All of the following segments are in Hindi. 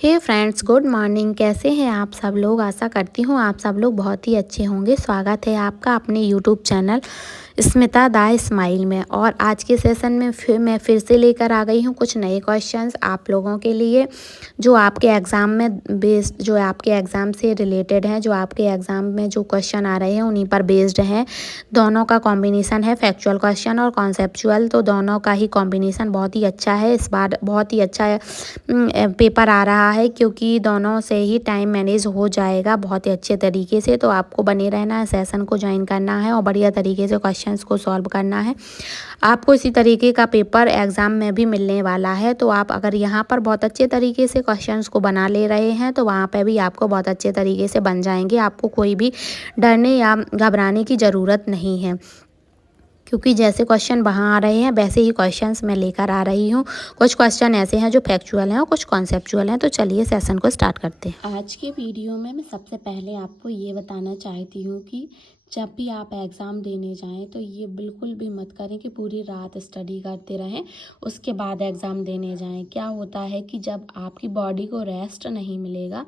हे फ्रेंड्स, गुड मॉर्निंग। कैसे हैं आप सब लोग? आशा करती हूँ आप सब लोग बहुत ही अच्छे होंगे। स्वागत है आपका अपने यूट्यूब चैनल स्मिता दा स्माइल में। और आज के सेशन में मैं फिर से लेकर आ गई हूँ कुछ नए क्वेश्चंस आप लोगों के लिए, जो आपके एग्ज़ाम में बेस्ड, जो आपके एग्ज़ाम से रिलेटेड हैं, जो आपके एग्ज़ाम में जो क्वेश्चन आ रहे हैं उन्हीं पर बेस्ड हैं। दोनों का कॉम्बिनेशन है, फैक्चुअल क्वेश्चन और कॉन्सेप्चुअल, तो दोनों का ही कॉम्बिनेशन बहुत ही अच्छा है। इस बार बहुत ही अच्छा पेपर आ रहा है, क्योंकि दोनों से ही टाइम मैनेज हो जाएगा बहुत ही अच्छे तरीके से। तो आपको बने रहना है, सेशन को ज्वाइन करना है और बढ़िया तरीके से क्वेश्चंस को सॉल्व करना है। आपको इसी तरीके का पेपर एग्ज़ाम में भी मिलने वाला है। तो आप अगर यहाँ पर बहुत अच्छे तरीके से क्वेश्चंस को बना ले रहे हैं तो वहाँ पे भी आपको बहुत अच्छे तरीके से बन जाएंगे। आपको कोई भी डरने या घबराने की ज़रूरत नहीं है, क्योंकि जैसे क्वेश्चन वहाँ आ रहे हैं वैसे ही क्वेश्चंस मैं लेकर आ रही हूँ। कुछ क्वेश्चन ऐसे हैं जो फैक्चुअल हैं और कुछ कॉन्सेप्चुअल हैं। तो चलिए सेशन को स्टार्ट करते हैं। आज के वीडियो में मैं सबसे पहले आपको ये बताना चाहती हूँ कि जब भी आप एग्ज़ाम देने जाएं तो ये बिल्कुल भी मत करें कि पूरी रात स्टडी करते रहें उसके बाद एग्ज़ाम देने जाएं। क्या होता है कि जब आपकी बॉडी को रेस्ट नहीं मिलेगा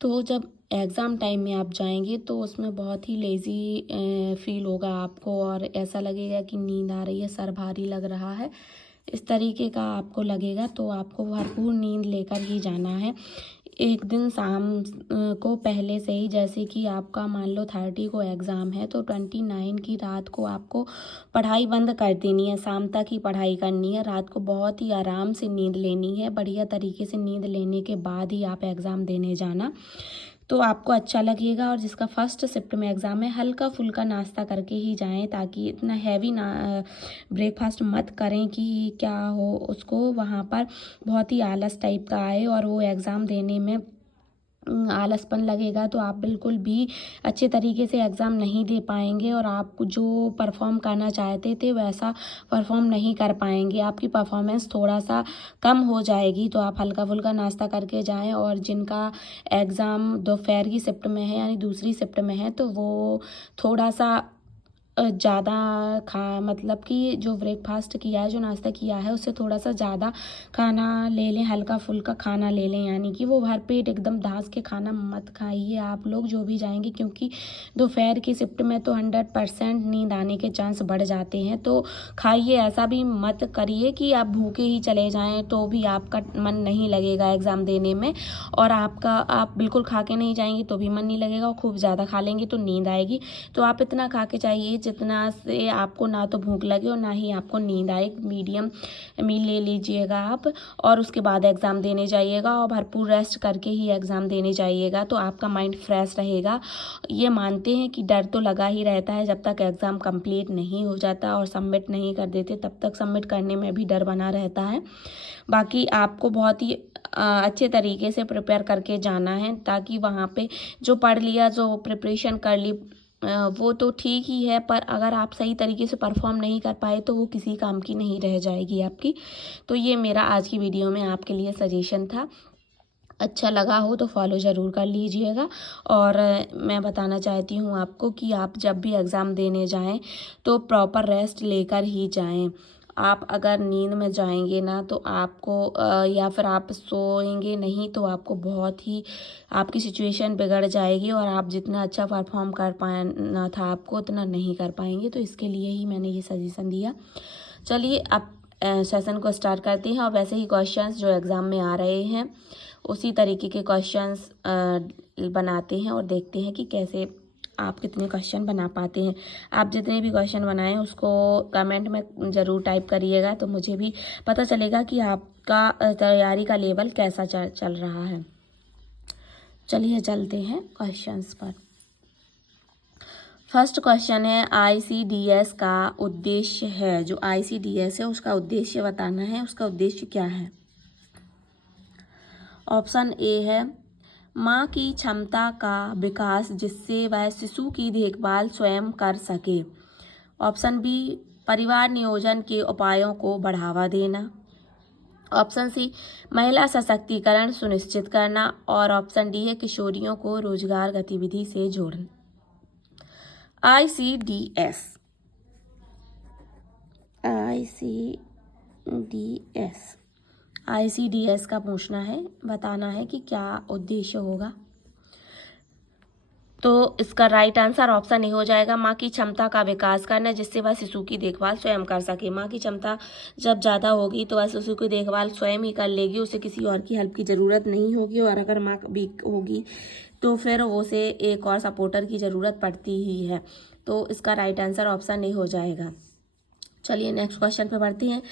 तो जब एग्ज़ाम टाइम में आप जाएंगे तो उसमें बहुत ही लेज़ी फील होगा आपको, और ऐसा लगेगा कि नींद आ रही है, सर भारी लग रहा है, इस तरीके का आपको लगेगा। तो आपको भरपूर नींद लेकर ही जाना है। एक दिन शाम को पहले से ही, जैसे कि आपका मान लो 30 को एग्ज़ाम है तो 29 की रात को आपको पढ़ाई बंद कर देनी है, शाम तक ही पढ़ाई करनी है। रात को बहुत ही आराम से नींद लेनी है। बढ़िया तरीके से नींद लेने के बाद ही आप एग्ज़ाम देने जाना, तो आपको अच्छा लगेगा। और जिसका फर्स्ट शिफ्ट में एग्ज़ाम है, हल्का फुल्का नाश्ता करके ही जाएं, ताकि इतना हैवी ना ब्रेकफास्ट मत करें कि क्या हो उसको वहाँ पर बहुत ही आलस टाइप का आए और वो एग्ज़ाम देने में आलसपन लगेगा। तो आप बिल्कुल भी अच्छे तरीके से एग्ज़ाम नहीं दे पाएंगे और आप जो परफॉर्म करना चाहते थे वैसा परफॉर्म नहीं कर पाएंगे। आपकी परफॉर्मेंस थोड़ा सा कम हो जाएगी। तो आप हल्का फुल्का नाश्ता करके जाएं। और जिनका एग्ज़ाम दोपहर की शिफ्ट में है यानी दूसरी शिफ्ट में है तो वो थोड़ा सा ज़्यादा मतलब कि जो ब्रेकफास्ट किया है, जो नाश्ता किया है, उससे थोड़ा सा ज़्यादा खाना ले लें, हल्का फुल्का खाना ले लें। यानी कि वो भरपेट एकदम दास के खाना मत खाइए आप लोग जो भी जाएंगे, क्योंकि दोपहर की शिफ्ट में तो 100% नींद आने के चांस बढ़ जाते हैं। तो खाइए, ऐसा भी मत करिए कि आप भूखे ही चले जाएं तो भी आपका मन नहीं लगेगा एग्ज़ाम देने में, और आप बिल्कुल खा के नहीं जाएंगे तो भी मन नहीं लगेगा, और खूब ज़्यादा खा लेंगे तो नींद आएगी। तो आप इतना खा के जाइए जितना से आपको ना तो भूख लगे और ना ही आपको नींद आए। मीडियम मील ले लीजिएगा आप, और उसके बाद एग्ज़ाम देने जाइएगा और भरपूर रेस्ट करके ही एग्ज़ाम देने जाइएगा, तो आपका माइंड फ्रेश रहेगा। ये मानते हैं कि डर तो लगा ही रहता है जब तक एग्ज़ाम कंप्लीट नहीं हो जाता और सबमिट नहीं कर देते, तब तक सबमिट करने में भी डर बना रहता है। बाकी आपको बहुत ही अच्छे तरीके से प्रिपेयर करके जाना है, ताकि वहाँ पे जो पढ़ लिया, जो प्रिपरेशन कर ली, वो तो ठीक ही है, पर अगर आप सही तरीके से परफॉर्म नहीं कर पाए तो वो किसी काम की नहीं रह जाएगी आपकी। तो ये मेरा आज की वीडियो में आपके लिए सजेशन था। अच्छा लगा हो तो फॉलो ज़रूर कर लीजिएगा। और मैं बताना चाहती हूँ आपको कि आप जब भी एग्ज़ाम देने जाएं तो प्रॉपर रेस्ट लेकर ही जाएं। आप अगर नींद में जाएंगे ना तो आपको या फिर आप सोएंगे नहीं तो आपको बहुत ही आपकी सिचुएशन बिगड़ जाएगी, और आप जितना अच्छा परफॉर्म कर पाना था आपको उतना नहीं कर पाएंगे। तो इसके लिए ही मैंने ये सजेशन दिया। चलिए अब सेशन को स्टार्ट करते हैं, और वैसे ही क्वेश्चंस जो एग्ज़ाम में आ रहे हैं उसी तरीके के क्वेश्चंस बनाते हैं और देखते हैं कि कैसे आप कितने क्वेश्चन बना पाते हैं। आप जितने भी क्वेश्चन बनाएं उसको कमेंट में ज़रूर टाइप करिएगा, तो मुझे भी पता चलेगा कि आपका तैयारी का लेवल कैसा चल रहा है। चलिए चलते हैं क्वेश्चंस पर। फर्स्ट क्वेश्चन है, ICDS का उद्देश्य है। जो ICDS है उसका उद्देश्य बताना है। उसका उद्देश्य क्या है? ऑप्शन ए है माँ की क्षमता का विकास जिससे वह शिशु की देखभाल स्वयं कर सके। ऑप्शन बी, परिवार नियोजन के उपायों को बढ़ावा देना। ऑप्शन सी, महिला सशक्तिकरण सुनिश्चित करना। और ऑप्शन डी है किशोरियों को रोजगार गतिविधि से जोड़ना। ICDS ICDS का पूछना है, बताना है कि क्या उद्देश्य होगा। तो इसका राइट आंसर ऑप्शन ए हो जाएगा, माँ की क्षमता का विकास करना जिससे वह शिशु की देखभाल स्वयं कर सके। माँ की क्षमता जब ज़्यादा होगी तो वह शिशु की देखभाल स्वयं ही कर लेगी, उसे किसी और की हेल्प की ज़रूरत नहीं होगी। और अगर माँ वीक होगी तो फिर उसे एक और सपोर्टर की ज़रूरत पड़ती ही है। तो इसका राइट आंसर ऑप्शन ए हो जाएगा। चलिए नेक्स्ट क्वेश्चन पे बढ़ते हैं।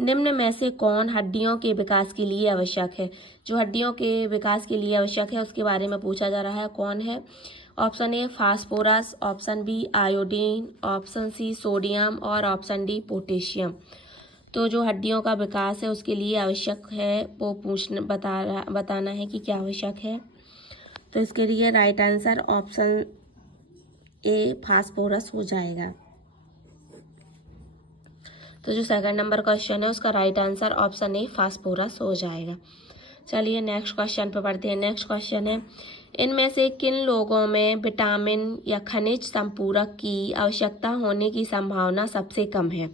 निम्न में से कौन हड्डियों के विकास के लिए आवश्यक है? जो हड्डियों के विकास के लिए आवश्यक है उसके बारे में पूछा जा रहा है, कौन है? Option A phosphorus, option B iodine, option C sodium और ऑप्शन डी पोटेशियम। तो जो हड्डियों का विकास है उसके लिए आवश्यक है वो बताना है कि क्या आवश्यक है। तो इसके लिए right answer option A phosphorus हो जाएगा। तो जो सेकंड नंबर क्वेश्चन है उसका right answer option A phosphorus हो जाएगा। चलिए नेक्स्ट क्वेश्चन पे बढ़ते हैं। नेक्स्ट क्वेश्चन है, इनमें से किन लोगों में विटामिन या खनिज संपूरक की आवश्यकता होने की संभावना सबसे कम है?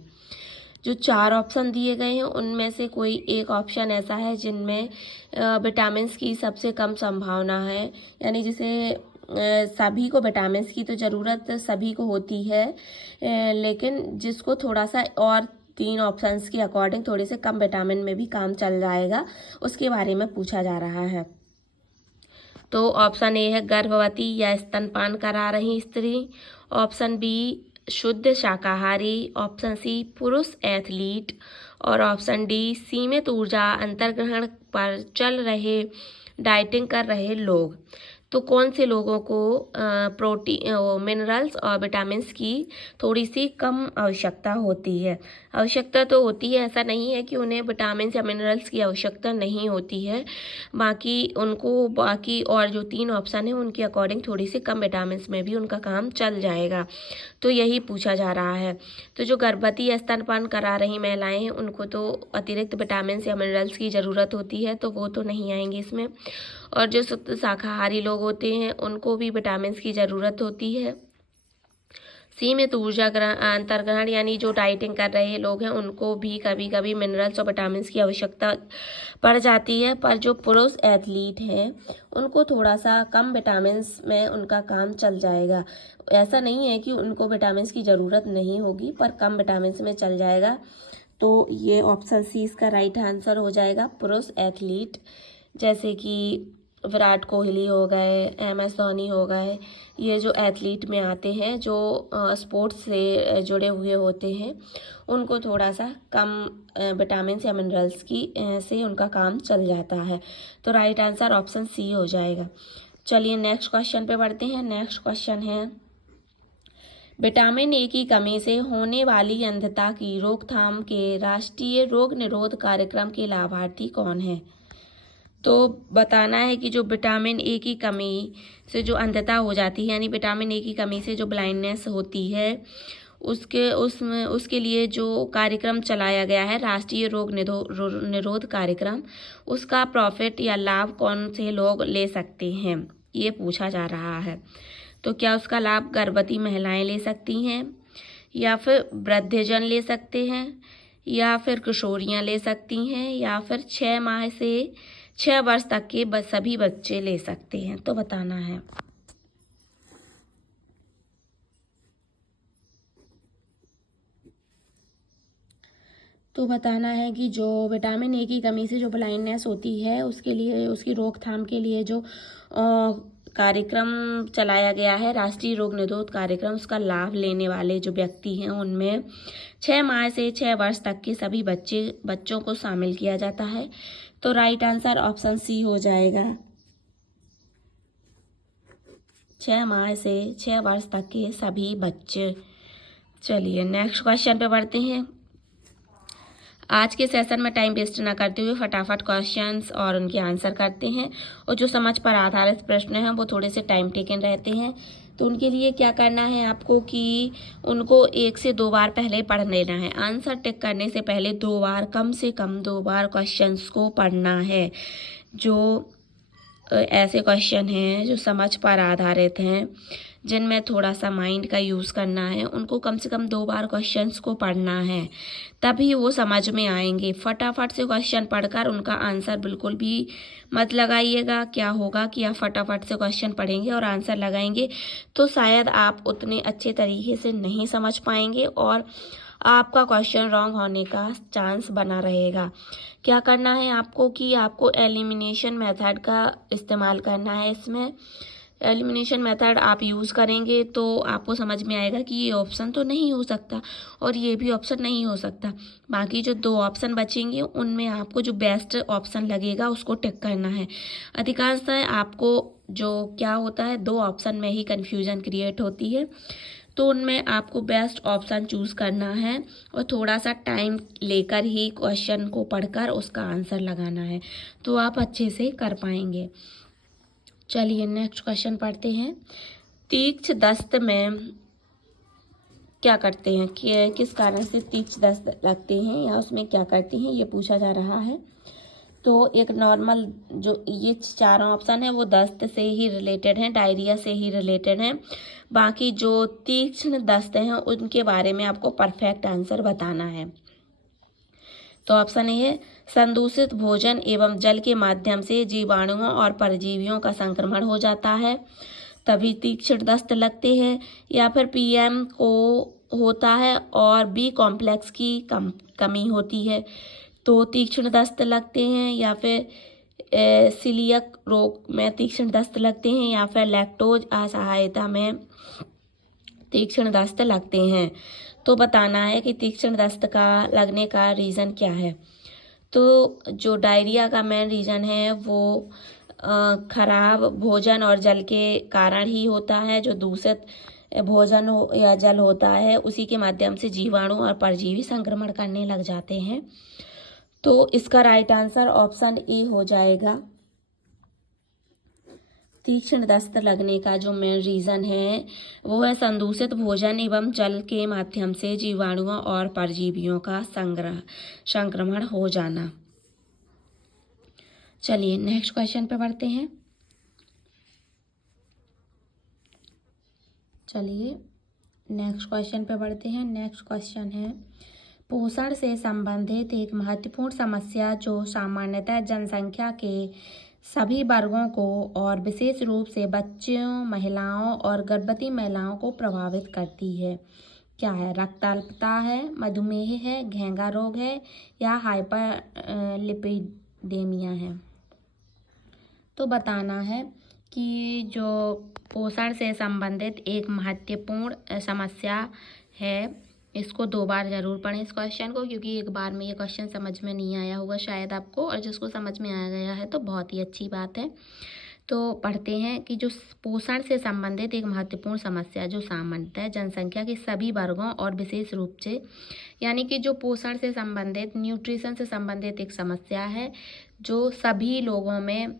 जो 4 ऑप्शन दिए गए हैं उनमें से कोई एक ऑप्शन ऐसा है जिनमें विटामिन की सबसे कम संभावना है, यानी जिसे सभी को विटामिन की तो ज़रूरत सभी को होती है, लेकिन जिसको थोड़ा सा और 3 ऑप्शंस के अकॉर्डिंग थोड़े से कम विटामिन में भी काम चल जाएगा, उसके बारे में पूछा जा रहा है। तो ऑप्शन ए है गर्भवती या स्तनपान करा रही स्त्री, ऑप्शन बी शुद्ध शाकाहारी, ऑप्शन सी पुरुष एथलीट और ऑप्शन डी सीमित ऊर्जा अंतर्ग्रहण पर चल रहे डाइटिंग कर रहे लोग। तो कौन से लोगों को प्रोटीन मिनरल्स और विटामिन्स की थोड़ी सी कम आवश्यकता होती है? आवश्यकता तो होती है, ऐसा नहीं है कि उन्हें विटामिन्स या मिनरल्स की आवश्यकता नहीं होती है, बाकी और जो 3 ऑप्शन है उनके अकॉर्डिंग थोड़ी सी कम विटामिन्स में भी उनका काम चल जाएगा। तो यही पूछा जा रहा है। तो जो गर्भवती या स्तनपान करा रही महिलाएं हैं उनको तो अतिरिक्त विटामिन्स या मिनरल्स की ज़रूरत होती है, तो वो तो नहीं आएंगे इसमें। और जो शुद्ध शाकाहारी लोग होते हैं उनको भी विटामिन्स की ज़रूरत होती है। सीमित ऊर्जा अंतर्ग्रहण यानी जो डाइटिंग कर रहे लोग हैं उनको भी कभी कभी मिनरल्स और विटामिन्स की आवश्यकता पड़ जाती है, पर जो पुरुष एथलीट हैं उनको थोड़ा सा कम विटामिन्स में उनका काम चल जाएगा। ऐसा नहीं है कि उनको विटामिन्स की ज़रूरत नहीं होगी, पर कम विटामिन्स में चल जाएगा। तो ये ऑप्शन सी इसका राइट आंसर हो जाएगा, पुरुष एथलीट, जैसे कि विराट कोहली हो गए, MS धोनी हो गए, ये जो एथलीट में आते हैं जो स्पोर्ट्स से जुड़े हुए होते हैं उनको थोड़ा सा कम विटामिन्स या मिनरल्स की से उनका काम चल जाता है। तो राइट आंसर ऑप्शन सी हो जाएगा। चलिए नेक्स्ट क्वेश्चन पे बढ़ते हैं। नेक्स्ट क्वेश्चन है, विटामिन ए की कमी से होने वाली अंधता की रोकथाम के राष्ट्रीय रोग निरोध कार्यक्रम के लाभार्थी कौन है? तो बताना है कि जो विटामिन ए की कमी से जो अंधता हो जाती है, यानी विटामिन ए की कमी से जो ब्लाइंडनेस होती है, उसके लिए जो कार्यक्रम चलाया गया है राष्ट्रीय रोग निरोध कार्यक्रम, उसका प्रॉफिट या लाभ कौन से लोग ले सकते हैं, ये पूछा जा रहा है। तो क्या उसका लाभ गर्भवती महिलाएं ले सकती हैं, या फिर वृद्धजन ले सकते हैं, या फिर किशोरियां ले सकती हैं, या फिर 6 माह से 6 वर्ष तक के सभी बच्चे ले सकते हैं? तो बताना है। तो बताना है कि जो विटामिन ए की कमी से जो ब्लाइंडनेस होती है उसके लिए, उसकी रोकथाम के लिए जो कार्यक्रम चलाया गया है राष्ट्रीय रोग निरोध कार्यक्रम, उसका लाभ लेने वाले जो व्यक्ति हैं उनमें 6 माह से 6 वर्ष तक के सभी बच्चों को शामिल किया जाता है। तो राइट आंसर ऑप्शन सी हो जाएगा, 6 माह से 6 वर्ष तक के सभी बच्चे। चलिए नेक्स्ट क्वेश्चन पे बढ़ते हैं। आज के सेशन में टाइम वेस्ट ना करते हुए फटाफट क्वेश्चंस और उनके आंसर करते हैं, और जो समझ पर आधारित प्रश्न हैं वो थोड़े से टाइम टेकन रहते हैं। तो उनके लिए क्या करना है आपको कि उनको 1 से 2 बार पहले पढ़ लेना है। आंसर टिक करने से पहले 2 बार, कम से कम 2 बार क्वेश्चंस को पढ़ना है। जो ऐसे क्वेश्चन हैं जो समझ पर आधारित हैं, जिनमें थोड़ा सा माइंड का यूज़ करना है। उनको कम से कम 2 बार क्वेश्चंस को पढ़ना है, तभी वो समझ में आएंगे। फटाफट से क्वेश्चन पढ़कर उनका आंसर बिल्कुल भी मत लगाइएगा। क्या होगा कि आप फटाफट से क्वेश्चन पढ़ेंगे और आंसर लगाएंगे तो शायद आप उतने अच्छे तरीके से नहीं समझ पाएंगे और आपका क्वेश्चन रॉन्ग होने का चांस बना रहेगा। क्या करना है आपको कि आपको एलिमिनेशन मेथड का इस्तेमाल करना है। इसमें एलिमिनेशन मेथड आप यूज़ करेंगे तो आपको समझ में आएगा कि ये ऑप्शन तो नहीं हो सकता और ये भी ऑप्शन नहीं हो सकता। बाकी जो 2 ऑप्शन बचेंगे उनमें आपको जो बेस्ट ऑप्शन लगेगा उसको टिक करना है। अधिकांशतः आपको जो क्या होता है 2 ऑप्शन में ही कन्फ्यूजन क्रिएट होती है, तो उनमें आपको बेस्ट ऑप्शन चूज़ करना है और थोड़ा सा टाइम लेकर ही क्वेश्चन को पढ़कर उसका आंसर लगाना है, तो आप अच्छे से कर पाएंगे। चलिए नेक्स्ट क्वेश्चन पढ़ते हैं। तीक्ष्ण दस्त में क्या करते हैं, किस कारण से तीक्ष्ण दस्त लगते हैं या उसमें क्या करते हैं, ये पूछा जा रहा है। तो एक नॉर्मल जो ये चारों ऑप्शन है वो दस्त से ही रिलेटेड हैं, डायरिया से ही रिलेटेड हैं। बाकी जो तीक्ष्ण दस्त हैं उनके बारे में आपको परफेक्ट आंसर बताना है। तो ऑप्शन ए है संदूषित भोजन एवं जल के माध्यम से जीवाणुओं और परजीवियों का संक्रमण हो जाता है, तभी तीक्ष्ण दस्त लगते हैं। या फिर पीएम को होता है और बी कॉम्प्लेक्स की कमी होती है तो तीक्ष्ण दस्त लगते हैं। या फिर सीलियक रोग में तीक्ष्ण दस्त लगते हैं। या फिर लैक्टोज असहायता में तीक्ष्ण दस्त लगते हैं। तो बताना है कि तीक्ष्ण दस्त का लगने का रीज़न क्या है। तो जो डायरिया का मेन रीज़न है वो खराब भोजन और जल के कारण ही होता है। जो दूषित भोजन हो या जल होता है उसी के माध्यम से जीवाणु और परजीवी संक्रमण करने लग जाते हैं। तो इसका राइट आंसर ऑप्शन ए हो जाएगा। तीक्ष्ण दस्त लगने का जो मेन रीज़न है वो है संदूषित भोजन एवं जल के माध्यम से जीवाणुओं और परजीवियों का संक्रमण हो जाना। चलिए नेक्स्ट क्वेश्चन पे बढ़ते हैं। नेक्स्ट क्वेश्चन है पोषण से संबंधित एक महत्वपूर्ण समस्या जो सामान्यतः जनसंख्या के सभी वर्गों को और विशेष रूप से बच्चों, महिलाओं और गर्भवती महिलाओं को प्रभावित करती है। क्या है? रक्ताल्पता है, मधुमेह है, घेंगा रोग है या हाइपरलिपिडेमिया है। तो बताना है कि जो पोषण से संबंधित एक महत्वपूर्ण समस्या है, इसको 2 बार ज़रूर पढ़ें इस क्वेश्चन को, क्योंकि एक बार में ये क्वेश्चन समझ में नहीं आया होगा शायद आपको, और जिसको समझ में आ गया है तो बहुत ही अच्छी बात है। तो पढ़ते हैं कि जो पोषण से संबंधित एक महत्वपूर्ण समस्या जो सामान्यतः जनसंख्या के सभी वर्गों और विशेष रूप से, यानी कि जो पोषण से संबंधित, न्यूट्रिशन से संबंधित एक समस्या है जो सभी लोगों में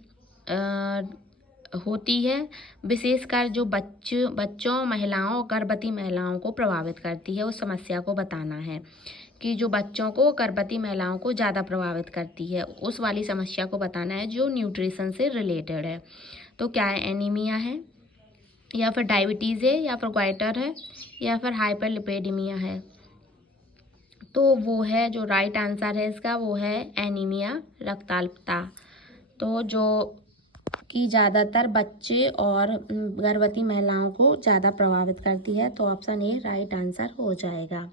होती है, विशेषकर जो बच्चों, महिलाओं, गर्भवती महिलाओं को प्रभावित करती है। उस समस्या को बताना है कि जो बच्चों को, गर्भवती महिलाओं को ज़्यादा प्रभावित करती है, उस वाली समस्या को बताना है जो न्यूट्रिशन से रिलेटेड है। तो क्या है? एनीमिया है या फिर डायबिटीज़ है या फिर ग्वाइटर है या फिर हाइपरलिपिडेमिया है। तो वो है जो राइट आंसर है इसका, वो है एनीमिया, रक्ताल्पता। तो जो कि ज़्यादातर बच्चे और गर्भवती महिलाओं को ज़्यादा प्रभावित करती है, तो ऑप्शन ए राइट आंसर हो जाएगा।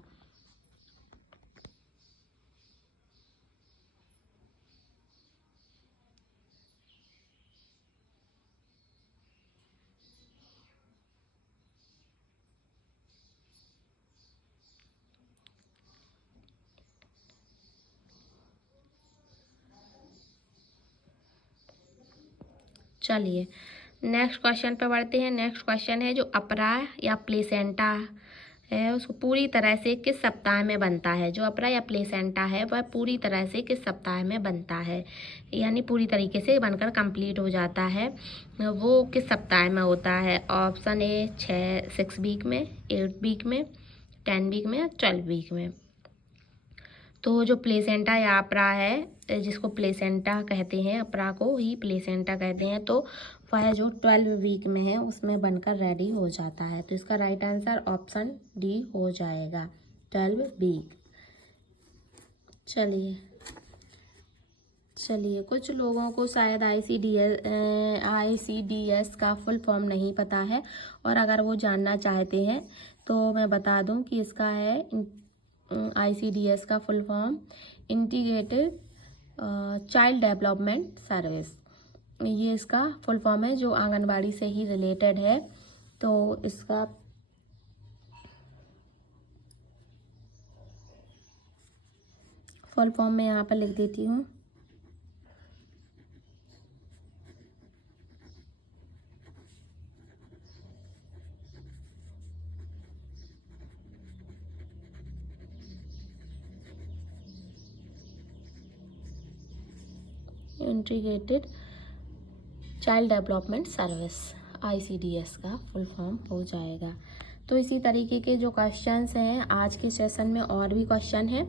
चलिए नेक्स्ट क्वेश्चन पे बढ़ते हैं। नेक्स्ट क्वेश्चन है जो अपरा या प्लेसेंटा है उसको पूरी तरह से किस सप्ताह में बनता है। जो अपरा या प्लेसेंटा है वह पूरी तरह से किस सप्ताह में बनता है, यानी पूरी तरीके से बनकर कंप्लीट हो जाता है, वो किस सप्ताह में होता है। ऑप्शन ए 6 वीक में, 8 वीक में, 10 वीक में या 12 वीक में। तो जो प्लेसेंटा या अपरा है जिसको प्लेसेंटा कहते हैं, अपरा को ही प्लेसेंटा कहते हैं, तो वह जो 12 वीक में है उसमें बनकर रेडी हो जाता है। तो इसका राइट आंसर ऑप्शन डी हो जाएगा, 12 वीक। चलिए कुछ लोगों को शायद ICDS का फुल फॉर्म नहीं पता है, और अगर वो जानना चाहते हैं तो मैं बता दूं कि इसका है ICDS का full form integrated child development service. ये इसका फुल फॉर्म है, जो आंगनबाड़ी से ही रिलेटेड है। तो इसका फुल फॉर्म मैं यहाँ पर लिख देती हूँ। Integrated child development service, ICDS का फुल फॉर्म हो जाएगा। तो इसी तरीके के जो क्वेश्चंस हैं आज के सेशन में, और भी क्वेश्चन हैं,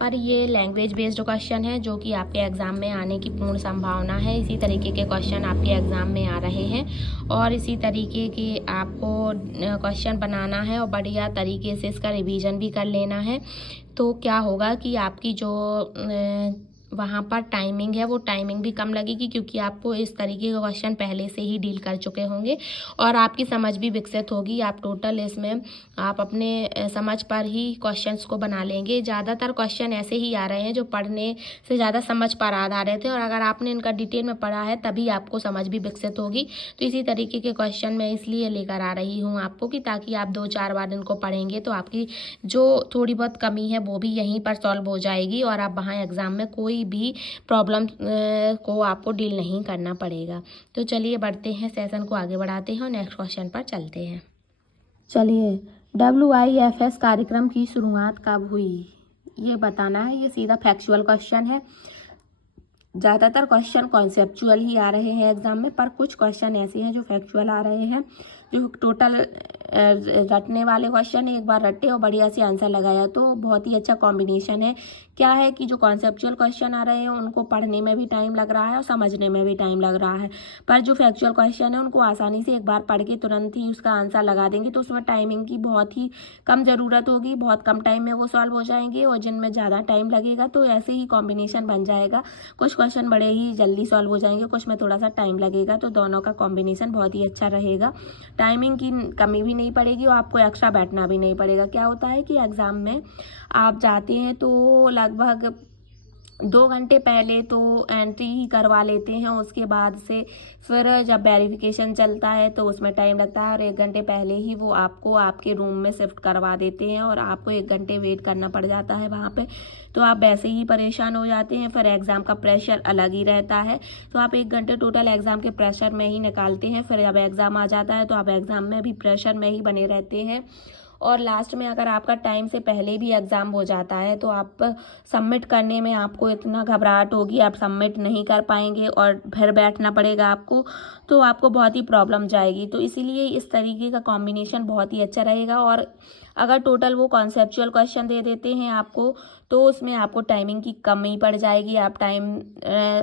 पर ये लैंग्वेज बेस्ड क्वेश्चन है जो कि आपके एग्ज़ाम में आने की पूर्ण संभावना है। इसी तरीके के क्वेश्चन आपके एग्ज़ाम में आ रहे हैं, और इसी तरीके के आपको क्वेश्चन बनाना है और बढ़िया तरीके से इसका रिवीजन भी कर लेना है। तो क्या होगा कि आपकी जो वहाँ पर टाइमिंग है वो टाइमिंग भी कम लगेगी, क्योंकि आपको इस तरीके के क्वेश्चन पहले से ही डील कर चुके होंगे, और आपकी समझ भी विकसित होगी। आप टोटल इसमें आप अपने समझ पर ही क्वेश्चंस को बना लेंगे। ज़्यादातर क्वेश्चन ऐसे ही आ रहे हैं जो पढ़ने से ज़्यादा समझ पर आधारित है, और अगर आपने इनका डिटेल में पढ़ा है तभी आपको समझ भी विकसित होगी। तो इसी तरीके के क्वेश्चन मैं इसलिए लेकर आ रही हूँ आपको कि ताकि आप 2-4 बार इनको पढ़ेंगे तो आपकी जो थोड़ी बहुत कमी है वो भी यहीं पर सॉल्व हो जाएगी, और आप वहाँ एग्ज़ाम में कोई भी प्रॉब्लम को आपको डील नहीं करना पड़ेगा। तो चलिए बढ़ते हैं, सेशन को आगे बढ़ाते हैं और नेक्स्ट क्वेश्चन पर चलते हैं। चलिए, WIFS कार्यक्रम की शुरुआत कब हुई ये बताना है। ये सीधा फैक्चुअल क्वेश्चन है। ज़्यादातर क्वेश्चन कॉन्सेप्चुअल ही आ रहे हैं एग्जाम में, पर कुछ क्वेश्चन ऐसे हैं जो फैक्चुअल आ रहे हैं, जो टोटल रटने वाले क्वेश्चन एक बार रटे और बढ़िया से आंसर लगाया, तो बहुत ही अच्छा कॉम्बिनेशन है। क्या है कि जो कॉन्सेप्चुअल क्वेश्चन आ रहे हैं उनको पढ़ने में भी टाइम लग रहा है और समझने में भी टाइम लग रहा है, पर जो फैक्चुअल क्वेश्चन है उनको आसानी से एक बार पढ़ के तुरंत ही उसका आंसर लगा देंगे, तो उसमें टाइमिंग की बहुत ही कम ज़रूरत होगी, बहुत कम टाइम में वो सॉल्व हो जाएंगे, और जिनमें ज़्यादा टाइम लगेगा तो ऐसे ही कॉम्बिनेशन बन जाएगा। कुछ क्वेश्चन बड़े ही जल्दी सॉल्व हो जाएंगे, कुछ में थोड़ा सा टाइम लगेगा, तो दोनों का कॉम्बिनेशन बहुत ही अच्छा रहेगा। टाइमिंग की कमी भी नहीं पड़ेगी और आपको एक्स्ट्रा बैठना भी नहीं पड़ेगा। क्या होता है कि एग्ज़ाम में आप जाते हैं तो लगभग 2 घंटे पहले तो एंट्री ही करवा लेते हैं, उसके बाद से फिर जब वेरिफिकेशन चलता है तो उसमें टाइम लगता है, और 1 घंटे पहले ही वो आपको आपके रूम में शिफ्ट करवा देते हैं और आपको 1 घंटे वेट करना पड़ जाता है वहाँ पे, तो आप वैसे ही परेशान हो जाते हैं। फिर एग्ज़ाम का प्रेशर अलग ही रहता है, तो आप 1 घंटे टोटल एग्ज़ाम के प्रेशर में ही निकालते हैं। फिर जब एग्ज़ाम आ जाता है तो आप एग्ज़ाम में भी प्रेशर में ही बने रहते हैं, और लास्ट में अगर आपका टाइम से पहले भी एग्ज़ाम हो जाता है तो आप सबमिट करने में आपको इतना घबराहट होगी, आप सबमिट नहीं कर पाएंगे और फिर बैठना पड़ेगा आपको, तो आपको बहुत ही प्रॉब्लम जाएगी। तो इसीलिए इस तरीके का कॉम्बिनेशन बहुत ही अच्छा रहेगा। और अगर टोटल वो कॉन्सेप्चुअल क्वेश्चन दे देते हैं आपको तो उसमें आपको टाइमिंग की कमी पड़ जाएगी, आप टाइम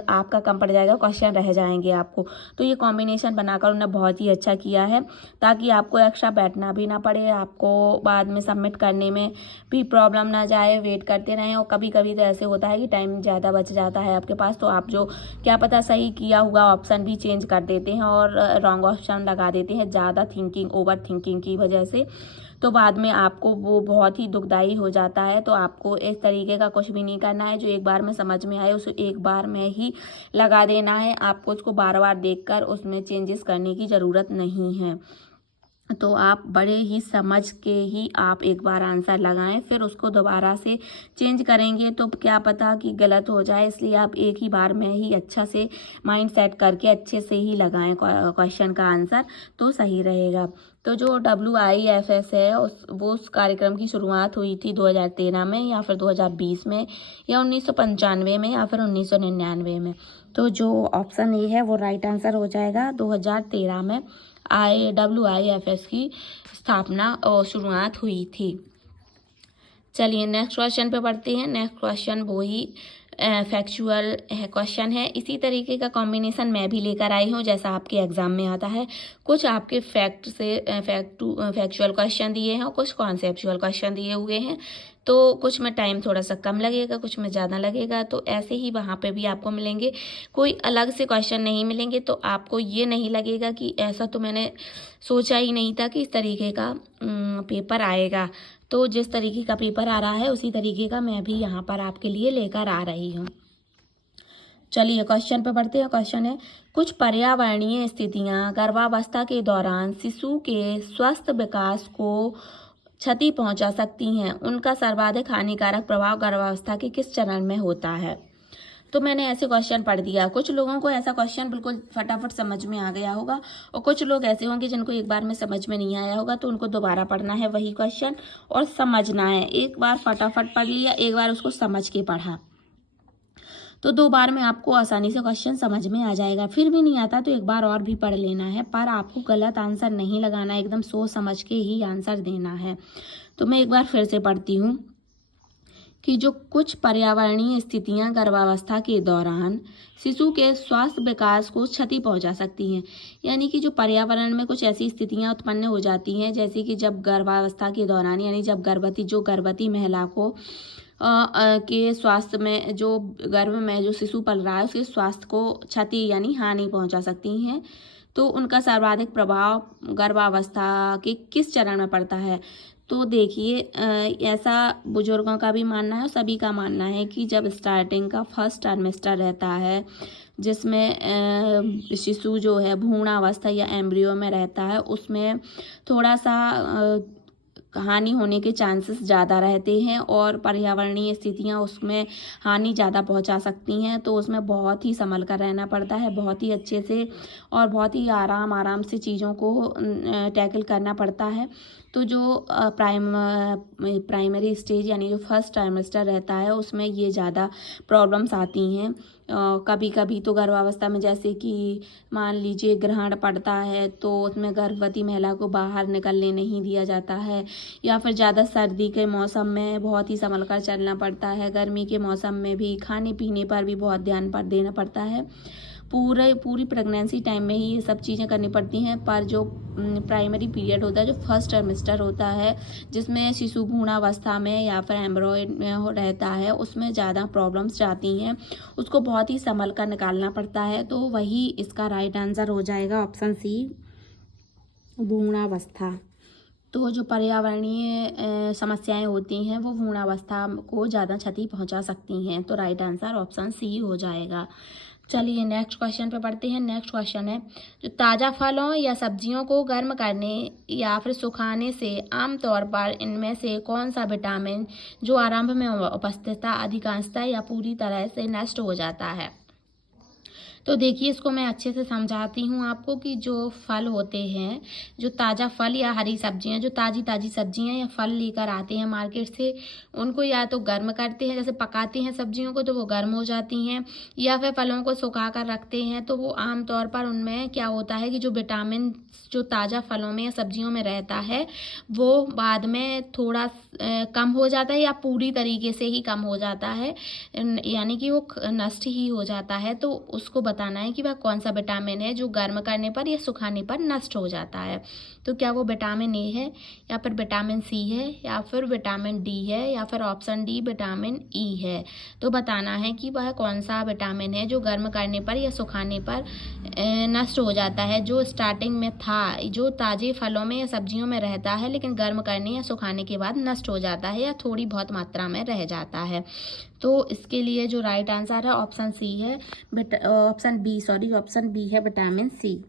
आपका कम पड़ जाएगा, क्वेश्चन रह जाएंगे आपको। तो ये कॉम्बिनेशन बनाकर उन्होंने बहुत ही अच्छा किया है, ताकि आपको एक्स्ट्रा बैठना भी ना पड़े, आपको बाद में सबमिट करने में भी प्रॉब्लम ना जाए, वेट करते रहें। और कभी कभी तो ऐसे होता है कि टाइम ज़्यादा बच जाता है आपके पास, तो आप जो क्या पता सही किया हुआ ऑप्शन भी चेंज कर देते हैं और रॉन्ग ऑप्शन लगा देते हैं, ज़्यादा थिंकिंग, ओवर थिंकिंग की वजह से, तो बाद में आपको वो बहुत ही दुखदाई हो जाता है। तो आपको इस तरीके का कुछ भी नहीं करना है, जो एक बार में समझ में आए उसे एक बार में ही लगा देना है, आपको उसको बार बार देखकर उसमें चेंजेस करने की ज़रूरत नहीं है। तो आप बड़े ही समझ के ही आप एक बार आंसर लगाएं, फिर उसको दोबारा से चेंज करेंगे तो क्या पता कि गलत हो जाए, इसलिए आप एक ही बार में ही अच्छा से माइंड सेट करके अच्छे से ही लगाएं क्वेश्चन का आंसर, तो सही रहेगा। तो जो WIFS है उस कार्यक्रम की शुरुआत हुई थी 2013 में या फिर 2020 में या 1995 में या फिर 1999 में। तो जो ऑप्शन ए है वो राइट आंसर हो जाएगा। 2013 में WIFS की स्थापना और शुरुआत हुई थी। चलिए नेक्स्ट क्वेश्चन पे बढ़ते हैं। नेक्स्ट क्वेश्चन वो ही फैक्चुअल क्वेश्चन है। इसी तरीके का कॉम्बिनेशन मैं भी लेकर आई हूँ जैसा आपके एग्ज़ाम में आता है। कुछ आपके फैक्चुअल क्वेश्चन दिए हैं और कुछ कॉन्सेप्चुअल क्वेश्चन दिए हुए हैं। तो कुछ में टाइम थोड़ा सा कम लगेगा, कुछ में ज़्यादा लगेगा। तो ऐसे ही वहाँ पे भी आपको मिलेंगे, कोई अलग से क्वेश्चन नहीं मिलेंगे। तो आपको ये नहीं लगेगा कि ऐसा तो मैंने सोचा ही नहीं था कि इस तरीके का पेपर आएगा। तो जिस तरीके का पेपर आ रहा है उसी तरीके का मैं भी यहाँ पर आपके लिए लेकर आ रही हूँ। चलिए क्वेश्चन पे बढ़ते हैं। क्वेश्चन है, कुछ पर्यावरणीय स्थितियाँ गर्भावस्था के दौरान शिशु के स्वस्थ विकास को क्षति पहुंचा सकती हैं। उनका सर्वाधिक हानिकारक प्रभाव गर्भावस्था के किस चरण में होता है? तो मैंने ऐसे क्वेश्चन पढ़ दिया। कुछ लोगों को ऐसा क्वेश्चन बिल्कुल फटाफट समझ में आ गया होगा और कुछ लोग ऐसे होंगे जिनको एक बार में समझ में नहीं आया होगा, तो उनको दोबारा पढ़ना है वही क्वेश्चन और समझना है। एक बार फटाफट पढ़ लिया, एक बार उसको समझ के पढ़ा, तो 2 बार में आपको आसानी से क्वेश्चन समझ में आ जाएगा। फिर भी नहीं आता तो एक बार और भी पढ़ लेना है, पर आपको गलत आंसर नहीं लगाना, एकदम सोच समझ के ही आंसर देना है। तो मैं एक बार फिर से पढ़ती हूँ कि जो कुछ पर्यावरणीय स्थितियां गर्भावस्था के दौरान शिशु के स्वास्थ्य विकास को क्षति पहुंचा सकती हैं। यानी कि जो पर्यावरण में कुछ ऐसी स्थितियां उत्पन्न हो जाती हैं, जैसे कि जब गर्भावस्था के दौरान, यानी जब गर्भवती महिला को के स्वास्थ्य में, जो गर्भ में जो शिशु पल रहा है उसके स्वास्थ्य को क्षति यानी हानि पहुंचा सकती हैं। तो उनका सर्वाधिक प्रभाव गर्भावस्था के किस चरण में पड़ता है? तो देखिए, ऐसा बुजुर्गों का भी मानना है और सभी का मानना है कि जब स्टार्टिंग का फर्स्ट ट्राइमेस्टर रहता है, जिसमें शिशु जो है भ्रूणावस्था या एम्ब्रियो में रहता है, उसमें थोड़ा सा हानि होने के चांसेस ज़्यादा रहते हैं और पर्यावरणीय स्थितियां उसमें हानि ज़्यादा पहुंचा सकती हैं। तो उसमें बहुत ही संभल कर रहना पड़ता है, बहुत ही अच्छे से और बहुत ही आराम से चीज़ों को टैकल करना पड़ता है। तो जो प्राइमरी स्टेज यानी जो फर्स्ट ट्राइमेस्टर रहता है उसमें ये ज़्यादा प्रॉब्लम्स आती हैं। कभी कभी तो गर्भावस्था में, जैसे कि मान लीजिए ग्रहण पड़ता है, तो उसमें गर्भवती महिला को बाहर निकलने नहीं दिया जाता है, या फिर ज़्यादा सर्दी के मौसम में बहुत ही संभल कर चलना पड़ता है। गर्मी के मौसम में भी खाने पीने पर भी बहुत ध्यान देना पड़ता है। पूरी प्रेगनेंसी टाइम में ही ये सब चीज़ें करनी पड़ती हैं। पर जो प्राइमरी पीरियड होता है, जो फर्स्ट ट्राइमेस्टर होता है, जिसमें शिशु भ्रूणावस्था में या फिर एम्ब्रॉयड में रहता है, उसमें ज़्यादा प्रॉब्लम्स जाती हैं, उसको बहुत ही संभल कर निकालना पड़ता है। तो वही इसका राइट आंसर हो जाएगा ऑप्शन सी, भ्रूणावस्था। तो जो पर्यावरणीय समस्याएं होती हैं वो भ्रूणावस्था को ज़्यादा क्षति पहुंचा सकती हैं। तो राइट आंसर ऑप्शन सी हो जाएगा। चलिए नेक्स्ट क्वेश्चन पे बढ़ते हैं। नेक्स्ट क्वेश्चन है, जो ताज़ा फलों या सब्जियों को गर्म करने या फिर सुखाने से आमतौर पर इनमें से कौन सा विटामिन जो आरंभ में उपस्थित था अधिकांशतः या पूरी तरह से नष्ट हो जाता है? तो देखिए, इसको मैं अच्छे से समझाती हूँ आपको कि जो फल होते हैं, जो ताज़ा फल या हरी सब्जियाँ, जो ताज़ी सब्जियाँ या फल लेकर आते हैं मार्केट से, उनको या तो गर्म करते हैं, जैसे पकाते हैं सब्जियों को तो वो गर्म हो जाती हैं, या फिर फलों को सुखा कर रखते हैं। तो वो आमतौर पर उनमें क्या होता है कि जो विटामिन जो ताज़ा फलों में या सब्जियों में रहता है वो बाद में थोड़ा कम हो जाता है या पूरी तरीके से ही कम हो जाता है, यानी कि वो नष्ट ही हो जाता है। तो उसको बताना है कि वह कौन सा विटामिन है जो गर्म करने पर या सुखाने पर नष्ट हो जाता है। तो क्या वो विटामिन ए है, या फिर विटामिन सी है, या फिर विटामिन डी है, या फिर ऑप्शन डी विटामिन ई है? तो बताना है कि वह कौन सा विटामिन है जो गर्म करने पर या सुखाने पर नष्ट हो जाता है, जो स्टार्टिंग में था, जो ताज़े फलों में या सब्जियों में रहता है, लेकिन गर्म करने या सुखाने के बाद नष्ट हो जाता है या थोड़ी बहुत मात्रा में रह जाता है। तो इसके लिए जो राइट आंसर है ऑप्शन बी है विटामिन सी।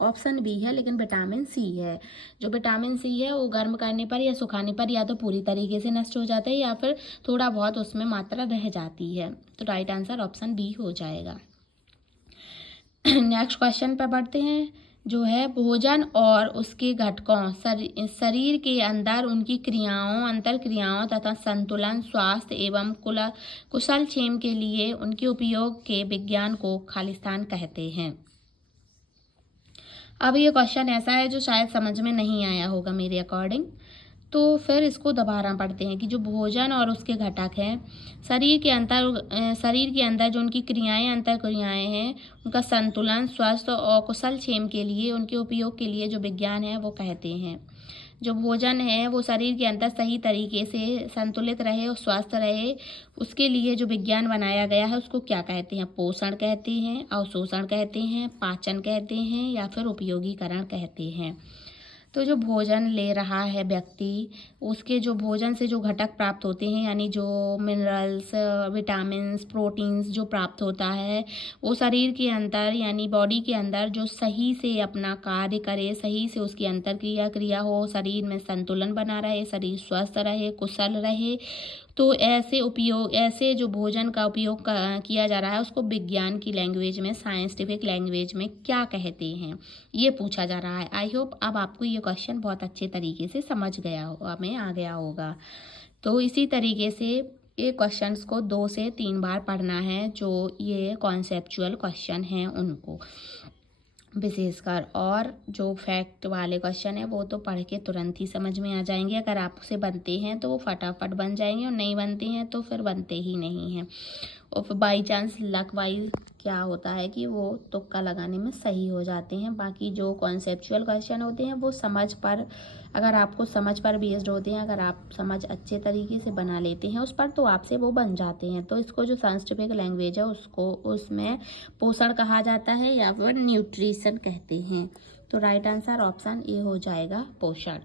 ऑप्शन बी है, लेकिन विटामिन सी है। जो विटामिन सी है वो गर्म करने पर या सुखाने पर या तो पूरी तरीके से नष्ट हो जाता है या फिर थोड़ा बहुत उसमें मात्रा रह जाती है। तो राइट आंसर ऑप्शन बी हो जाएगा। नेक्स्ट क्वेश्चन पर बढ़ते हैं, जो है भोजन और उसके घटकों शरीर के अंदर उनकी क्रियाओं, अंतर क्रियाओं तथा संतुलन, स्वास्थ्य एवं कुशलक्षेम के लिए उनके उपयोग के विज्ञान को खालिस्तान कहते हैं। अब ये क्वेश्चन ऐसा है जो शायद समझ में नहीं आया होगा मेरे अकॉर्डिंग। तो फिर इसको दोबारा पढ़ते हैं कि जो भोजन और उसके घटक हैं, शरीर के अंदर जो उनकी क्रियाएं, अंतर क्रियाएं हैं, उनका संतुलन, स्वस्थ और कुशल क्षेम के लिए, उनके उपयोग के लिए जो विज्ञान है वो कहते हैं। जो भोजन है वो शरीर के अंदर सही तरीके से संतुलित रहे और स्वस्थ रहे, उसके लिए जो विज्ञान बनाया गया है उसको क्या कहते हैं? पोषण कहते हैं, अवशोषण कहते हैं, पाचन कहते हैं या फिर उपयोगीकरण कहते हैं। तो जो भोजन ले रहा है व्यक्ति, उसके जो भोजन से जो घटक प्राप्त होते हैं, यानी जो मिनरल्स, विटामिन्स, प्रोटीन्स जो प्राप्त होता है, वो शरीर के अंदर यानी बॉडी के अंदर जो सही से अपना कार्य करे, सही से उसकी अंतर्क्रिया हो, शरीर में संतुलन बना रहे, शरीर स्वस्थ रहे, कुशल रहे। तो ऐसे जो भोजन का उपयोग किया जा रहा है उसको विज्ञान की लैंग्वेज में, साइंटिफिक लैंग्वेज में क्या कहते हैं, ये पूछा जा रहा है। आई होप अब आपको ये क्वेश्चन बहुत अच्छे तरीके से समझ गया होगा, में आ गया होगा। तो इसी तरीके से ये क्वेश्चंस को 2 से 3 बार पढ़ना है, जो ये कॉन्सेप्चुअल क्वेश्चन हैं उनको विशेषकर। और जो फैक्ट वाले क्वेश्चन है वो तो पढ़ के तुरंत ही समझ में आ जाएंगे। अगर आपसे बनते हैं तो वो फटाफट बन जाएंगे, और नहीं बनते हैं तो फिर बनते ही नहीं हैं। और फिर बाई चांस लक वाइज क्या होता है कि वो तुक्का लगाने में सही हो जाते हैं। बाकी जो कॉन्सेप्चुअल क्वेश्चन होते हैं वो समझ पर, अगर आपको समझ पर बेस्ड होते हैं, अगर आप समझ अच्छे तरीके से बना लेते हैं उस पर, तो आपसे वो बन जाते हैं। तो इसको जो साइंटिफिक लैंग्वेज है उसमें पोषण कहा जाता है या फिर न्यूट्रिशन कहते हैं। तो राइट आंसर ऑप्शन ए हो जाएगा, पोषण।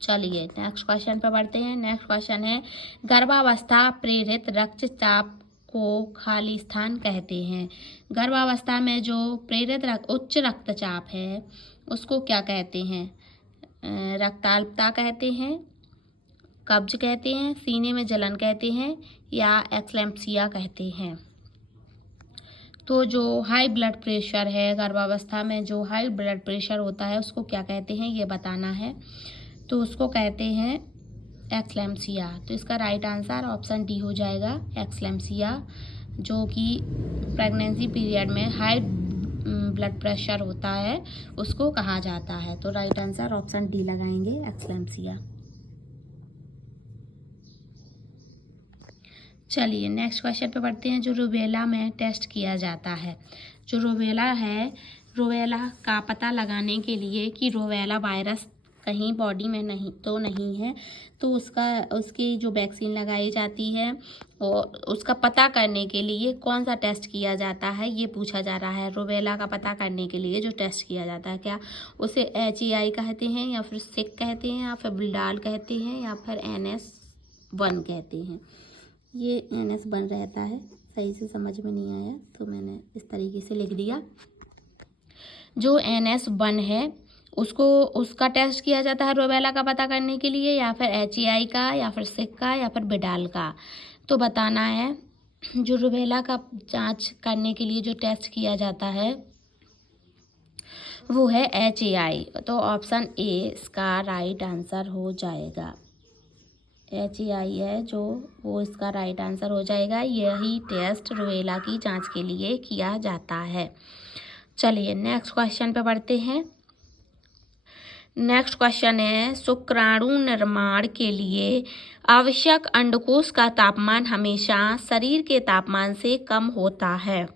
चलिए नेक्स्ट क्वेश्चन पर बढ़ते हैं। नेक्स्ट क्वेश्चन है, गर्भावस्था प्रेरित रक्तचाप को खाली स्थान कहते हैं। गर्भावस्था में जो प्रेरित उच्च रक्तचाप है उसको क्या कहते हैं? रक्ताल्पता कहते हैं, कब्ज कहते हैं, सीने में जलन कहते हैं या एक्लेम्पसिया कहते हैं। तो जो हाई ब्लड प्रेशर है, गर्भावस्था में जो हाई ब्लड प्रेशर होता है उसको क्या कहते हैं ये बताना है। तो उसको कहते हैं एक्लेम्पसिया। तो इसका राइट आंसर ऑप्शन डी हो जाएगा, एक्लेम्पसिया, जो कि प्रेगनेंसी पीरियड में हाई ब्लड प्रेशर होता है उसको कहा जाता है। तो राइट आंसर ऑप्शन डी लगाएंगे, एक्लेम्पसिया। चलिए नेक्स्ट क्वेश्चन पे बढ़ते हैं। जो रूबेला में टेस्ट किया जाता है, जो रूबेला है, रूबेला का पता लगाने के लिए कि रूबेला वायरस कहीं बॉडी में नहीं है, तो उसकी जो वैक्सीन लगाई जाती है और उसका पता करने के लिए कौन सा टेस्ट किया जाता है ये पूछा जा रहा है। रूबेला का पता करने के लिए जो टेस्ट किया जाता है, क्या उसे HAI कहते हैं या फिर सिक कहते हैं या फिर बिडाल कहते हैं या फिर NS1 कहते हैं। ये NS1 रहता है, सही से समझ में नहीं आया तो मैंने इस तरीके से लिख दिया। जो NS1 है उसका टेस्ट किया जाता है रूबेला का पता करने के लिए, या फिर HAI का या फिर सिक का या फिर बिडाल का। तो बताना है जो रूबेला का जांच करने के लिए जो टेस्ट किया जाता है वो है HAI। तो ऑप्शन ए इसका राइट आंसर हो जाएगा, HAI है जो वो इसका राइट आंसर हो जाएगा। यही टेस्ट रूबेला की जांच के लिए किया जाता है। चलिए नेक्स्ट क्वेश्चन पे बढ़ते हैं। नेक्स्ट क्वेश्चन है, शुक्राणु निर्माण के लिए आवश्यक अंडकोश का तापमान हमेशा शरीर के तापमान से कम होता है।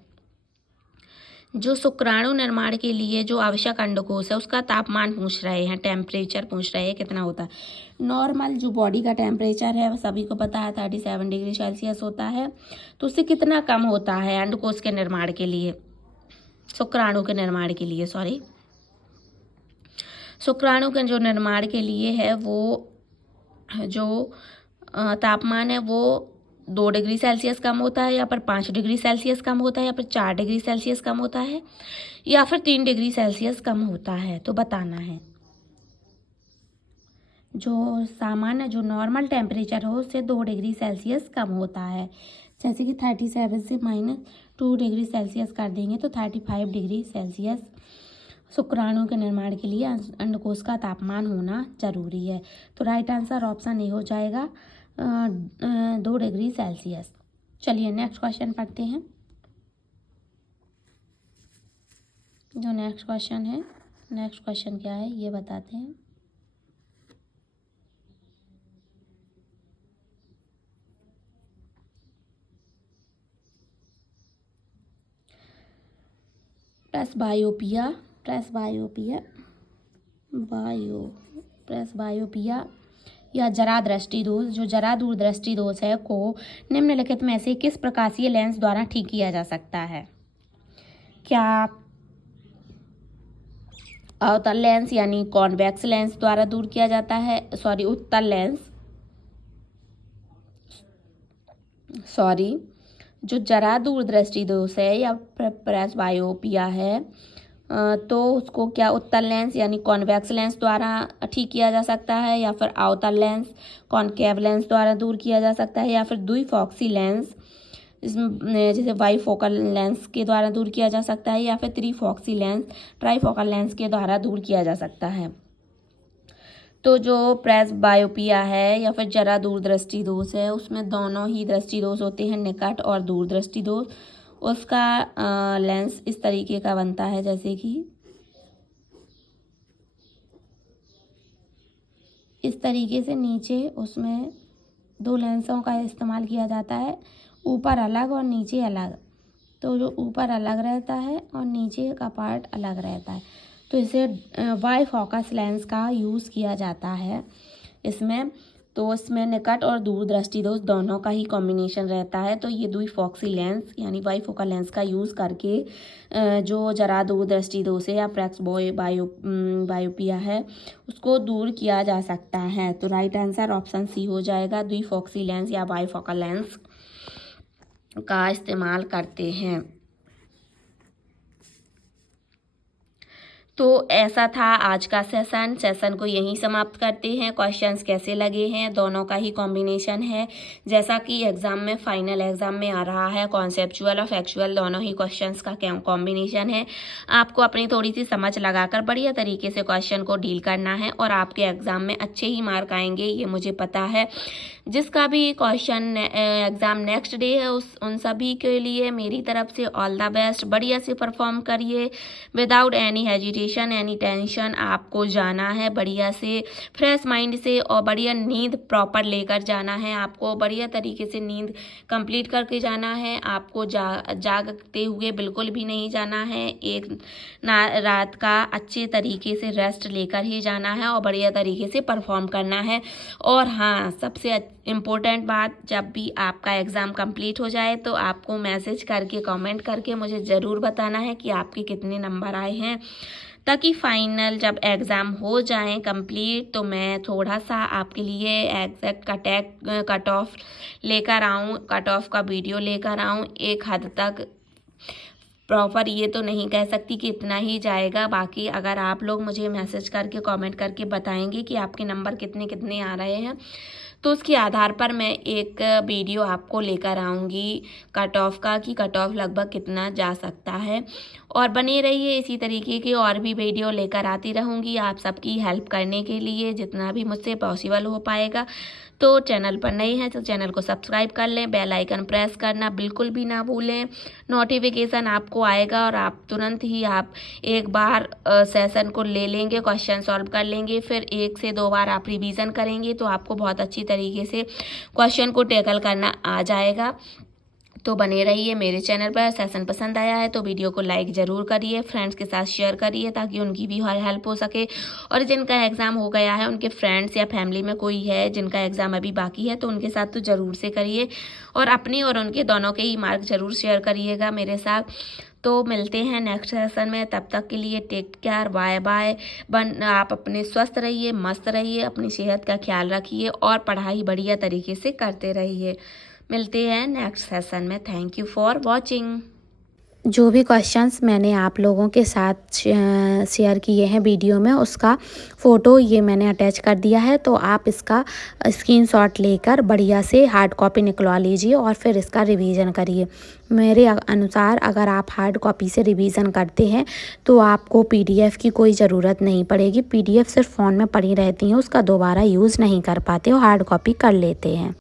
जो शुक्राणु निर्माण के लिए जो आवश्यक अंडकोश है उसका तापमान पूछ रहे हैं, टेम्परेचर पूछ रहे हैं कितना होता है। नॉर्मल जो बॉडी का टेम्परेचर है सभी को पता है 37 डिग्री सेल्सियस होता है, तो उससे कितना कम होता है अंडकोश के निर्माण के लिए, शुक्राणु के निर्माण के लिए, सॉरी, शुक्राणु के जो निर्माण के लिए है वो जो तापमान है वो 2 डिग्री सेल्सियस कम होता है, या फिर 5 डिग्री सेल्सियस कम होता है, या फिर 4 डिग्री सेल्सियस कम होता है, या फिर 3 डिग्री सेल्सियस कम होता है। तो बताना है जो सामान्य जो नॉर्मल टेम्परेचर हो उससे 2 डिग्री सेल्सियस कम होता है। जैसे कि 37 से -2 डिग्री सेल्सियस कर देंगे तो 35 डिग्री सेल्सियस शुक्राणु के निर्माण के लिए अंडकोश का तापमान होना जरूरी है। तो राइट आंसर ऑप्शन ए हो जाएगा, 2 डिग्री सेल्सियस। चलिए नेक्स्ट क्वेश्चन पढ़ते हैं। जो नेक्स्ट क्वेश्चन है, नेक्स्ट क्वेश्चन क्या है ये बताते हैं। प्रेसबायोपिया या जरा दृष्टि दोष, जो जरा दूर दृष्टि दोष है, को निम्नलिखित में से किस प्रकाशीय लेंस द्वारा ठीक किया जा सकता है? क्या अवतल लेंस यानी कॉन्वेक्स लेंस द्वारा दूर किया जाता है? जो जरा दूर दृष्टि दोष है या प्रेसबायोपिया है, तो उसको क्या उत्तल लेंस यानी कॉन्वेक्स लेंस द्वारा ठीक किया जा सकता है, या फिर अवतल लेंस कॉनकेव लेंस द्वारा दूर किया जा सकता है, या फिर द्विफॉक्सी लेंस जैसे बाईफोकल लेंस के द्वारा दूर किया जा सकता है, या फिर त्रिफॉक्सी लेंस ट्राईफोकल लेंस के द्वारा दूर किया जा सकता है? तो जो प्रेसबायोपिया है या फिर जरा दूर दृष्टि दोष है, उसमें दोनों ही दृष्टि दोष होते हैं, निकट और दूर दृष्टि दोष। उसका लेंस इस तरीके का बनता है, जैसे कि इस तरीके से नीचे उसमें दो लेंसों का इस्तेमाल किया जाता है, ऊपर अलग और नीचे अलग। तो जो ऊपर अलग रहता है और नीचे का पार्ट अलग रहता है, तो इसे बाईफोकस लेंस का यूज़ किया जाता है इसमें। तो इसमें निकट और दूर दृष्टि दोष दोनों का ही कॉम्बिनेशन रहता है। तो ये द्विफॉक्सी लेंस यानी बाईफोकल लेंस का यूज़ करके जो जरा दूर दृष्टि दोष है या प्रेसबायोपिया है, उसको दूर किया जा सकता है। तो राइट आंसर ऑप्शन सी हो जाएगा, द्विफॉक्सी लेंस या बाईफोकल लेंस का इस्तेमाल करते हैं। तो ऐसा था आज का सेशन को यहीं समाप्त करते हैं। क्वेश्चंस कैसे लगे हैं? दोनों का ही कॉम्बिनेशन है, जैसा कि एग्ज़ाम में फाइनल एग्ज़ाम में आ रहा है। कॉन्सेप्चुअल और फैक्चुअल दोनों ही क्वेश्चंस का कॉम्बिनेशन है। आपको अपनी थोड़ी सी समझ लगाकर बढ़िया तरीके से क्वेश्चन को डील करना है और आपके एग्ज़ाम में अच्छे ही मार्क आएंगे, ये मुझे पता है। जिसका भी क्वेश्चन एग्ज़ाम नेक्स्ट डे है उन सभी के लिए मेरी तरफ से ऑल द बेस्ट। बढ़िया से परफॉर्म करिए without any hesitation any tension. आपको जाना है बढ़िया से फ्रेश माइंड से और बढ़िया नींद प्रॉपर लेकर जाना है। आपको बढ़िया तरीके से नींद कंप्लीट करके जाना है। आपको जागते हुए बिल्कुल भी नहीं जाना है। एक रात का अच्छे तरीके से रेस्ट लेकर ही जाना है और बढ़िया तरीके से परफॉर्म करना है। और हाँ, सबसे इम्पोर्टेंट बात, जब भी आपका एग्ज़ाम कंप्लीट हो जाए तो आपको मैसेज करके कमेंट करके मुझे ज़रूर बताना है कि आपके कितने नंबर आए हैं, ताकि फाइनल जब एग्ज़ाम हो जाए कंप्लीट तो मैं थोड़ा सा आपके लिए एग्जैक्ट कट ऑफ लेकर आऊँ, कट ऑफ का वीडियो लेकर आऊँ। एक हद तक प्रॉपर ये तो नहीं कह सकती कि इतना ही जाएगा, बाकी अगर आप लोग मुझे मैसेज करके कमेंट करके बताएंगे कि आपके नंबर कितने कितने आ रहे हैं, तो उसके आधार पर मैं एक वीडियो आपको लेकर आऊँगी कट ऑफ का, कि कट ऑफ लगभग कितना जा सकता है। और बने रहिए, इसी तरीके की और भी वीडियो लेकर आती रहूँगी आप सबकी हेल्प करने के लिए, जितना भी मुझसे पॉसिबल हो पाएगा। तो चैनल पर नए हैं तो चैनल को सब्सक्राइब कर लें, बेल आइकन प्रेस करना बिल्कुल भी ना भूलें। नोटिफिकेशन आपको आएगा और आप तुरंत ही आप एक बार सेशन को ले लेंगे, क्वेश्चन सॉल्व कर लेंगे, फिर 1 से 2 बार आप रिवीजन करेंगे तो आपको बहुत अच्छी तरीके से क्वेश्चन को टैकल करना आ जाएगा। तो बने रहिए मेरे चैनल पर। सेशन पसंद आया है तो वीडियो को लाइक ज़रूर करिए, फ्रेंड्स के साथ शेयर करिए ताकि उनकी भी हेल्प हो सके। और जिनका एग्ज़ाम हो गया है, उनके फ्रेंड्स या फैमिली में कोई है जिनका एग्ज़ाम अभी बाकी है, तो उनके साथ तो ज़रूर से करिए और अपने और उनके दोनों के ही मार्क ज़रूर शेयर करिएगा मेरे साथ। तो मिलते हैं नेक्स्ट सेशन में, तब तक के लिए टेक केयर, बाय बाय। आप अपने स्वस्थ रहिए, मस्त रहिए, अपनी सेहत का ख्याल रखिए और पढ़ाई बढ़िया तरीके से करते रहिए। मिलते हैं नेक्स्ट सेशन में। Thank you for watching. जो भी क्वेश्चंस मैंने आप लोगों के साथ शेयर किए हैं वीडियो में, उसका फ़ोटो ये मैंने अटैच कर दिया है, तो आप इसका स्क्रीनशॉट लेकर बढ़िया से हार्ड कॉपी निकलवा लीजिए और फिर इसका रिवीजन करिए। मेरे अनुसार अगर आप हार्ड कॉपी से रिवीजन करते हैं तो आपको PDF की कोई ज़रूरत नहीं पड़ेगी। PDF सिर्फ फ़ोन में पड़ी रहती हैं, उसका दोबारा यूज़ नहीं कर पाते हो, हार्ड कॉपी कर लेते हैं।